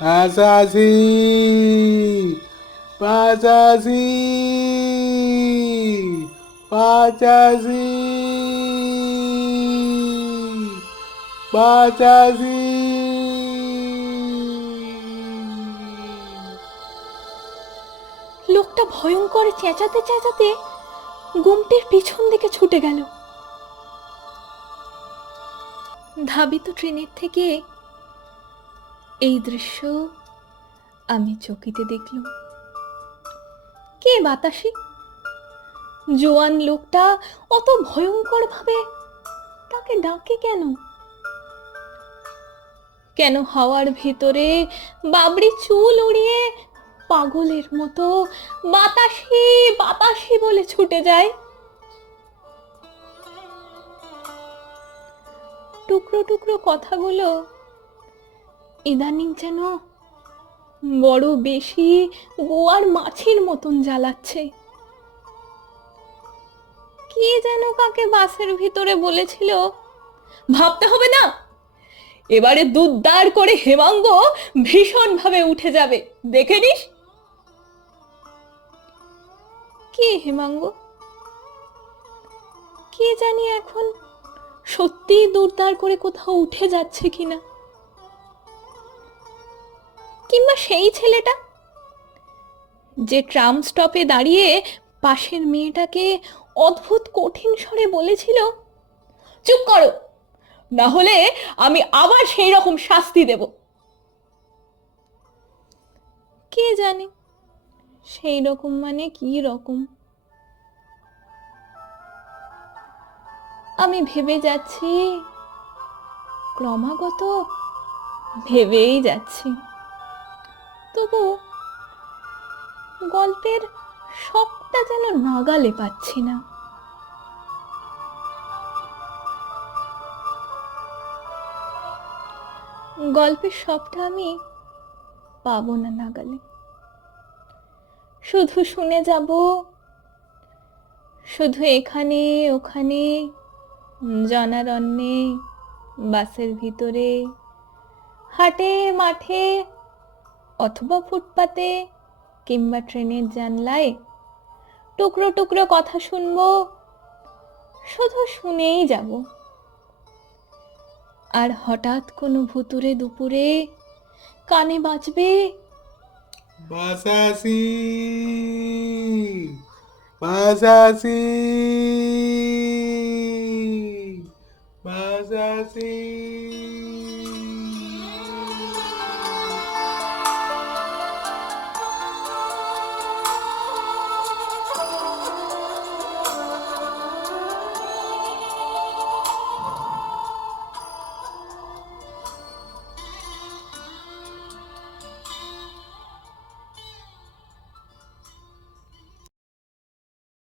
পাঁচাশি, পাঁচাশি, পাঁচাশি, পাঁচাশি। লোকটা ভয়ঙ্কর চেঁচাতে চেঁচাতে গুমটির পিছন দিকে ছুটে গেল। ধাবিত ট্রেনের থেকে এই দৃশ্য আমি চকিতে দেখলুম। কে বাতাসি? জোয়ান লোকটা অত ভয়ঙ্কর ভাবে তাকে ডাকে কেন? কেন হাওয়ার ভেতরে বাবরি চুল উড়িয়ে পাগলের মতো বাতাসি বাতাসি বলে ছুটে যায়? টুকরো টুকরো কথাগুলো ইদানিং যেন বড় বেশি গোয়ার মাছির মতন জ্বালাচ্ছে। কে যেন কাকে বাসের ভিতরে বলেছিল, ভাবতে হবে না, এবারে দুধদার করে হেমাঙ্গ ভীষণ ভাবে উঠে যাবে, দেখে নিস। কে হেমাঙ্গ? কে জানি এখন সত্যি দুধদার করে কোথাও উঠে যাচ্ছে কিনা। কিংবা সেই ছেলেটা যে ট্রাম স্টপে দাঁড়িয়ে পাশের মেয়েটাকে অদ্ভুত কঠিন স্বরে বলেছিল, চুপ করো, না হলে আমি আবার সেই রকম শাস্তি দেব। কে জানে সেই রকম মানে কি রকম। আমি ভেবে যাচ্ছি, ক্রমাগত ভেবেই যাচ্ছি, তবু গল্পের সবটা যেন নাগালে পাচ্ছি না। গল্পের সবটা আমি পাবো না নাগালে। শুধু শুনে যাব, শুধু এখানে ওখানে, জনারণ্যে, বাসের ভিতরে, হাটে মাঠে, অথবা ফুটপাতে কিংবা ট্রেনের জানলায় টুকরো টুকরো কথা শুনবো, শুধু শুনেই যাব। আর হঠাৎ কোনো ভুতুরে দুপুরে কানে বাজবে, পাঁচাশি, পাঁচাশি, পাঁচাশি।